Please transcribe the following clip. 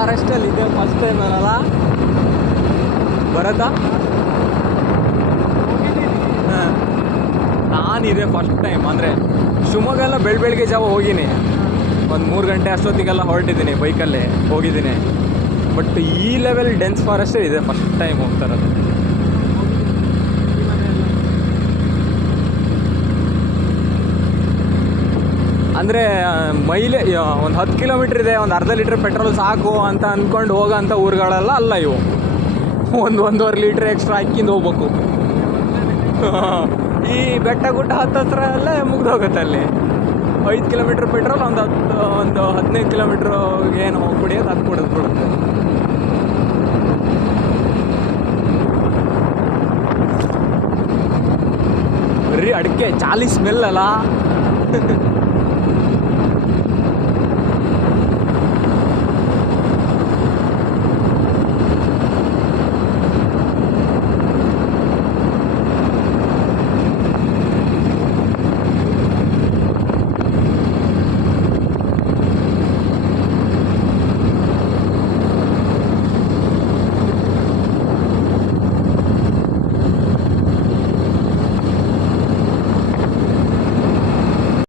ಫಾರೆಸ್ಟಲ್ಲಿ ಇದೆ first time ಏನಲ್ಲ ಬರತ್ತಾ? ಹಾಂ, ನಾನಿದೆ ಫಸ್ಟ್ ಟೈಮ್. ಅಂದರೆ ಶಿವಮೊಗ್ಗ ಎಲ್ಲ ಬೆಳಗ್ಗೆ ಜಾವ ಹೋಗಿನಿ, ಒಂದು 3 ಗಂಟೆ ಅಷ್ಟೊತ್ತಿಗೆಲ್ಲ ಹೊರಟಿದ್ದೀನಿ, ಬೈಕಲ್ಲೇ ಹೋಗಿದ್ದೀನಿ. ಬಟ್ ಈ ಲೆವೆಲ್ ಡೆನ್ಸ್ ಫಾರೆಸ್ಟೇ ಇದೆ ಫಸ್ಟ್ ಟೈಮ್ ಹೋಗ್ತಾ ಇರೋದು. ಅಂದರೆ ಒಂದು 10 ಕಿಲೋಮೀಟ್ರ್ ಇದೆ, ಒಂದು ಅರ್ಧ ಲೀಟ್ರ್ ಪೆಟ್ರೋಲ್ ಸಾಕು ಅಂತ ಅಂದ್ಕೊಂಡು ಹೋಗೋಂಥ ಊರುಗಳೆಲ್ಲ ಅಲ್ಲ ಇವು. 1-1.5 ಲೀಟ್ರ್ ಎಕ್ಸ್ಟ್ರಾ ಹಾಕಿಂದು ಹೋಗ್ಬೇಕು. ಈ ಬೆಟ್ಟ ಗುಡ್ಡ ಹತ್ತಿರ ಅಲ್ಲೇ ಮುಗ್ದೋಗುತ್ತೆ. ಅಲ್ಲಿ 5 ಕಿಲೋಮೀಟ್ರ್ ಪೆಟ್ರೋಲ್ ಒಂದು 15 ಕಿಲೋಮೀಟ್ರ್ ಏನು ಹೋಗ್ಬಿಡಿ ಅದು ಬಿಡುತ್ತೆ. ಬರೀ ಅಡಿಕೆ ಚಾಲಿ ಸ್ಮೆಲ್ ಅಲ್ಲ.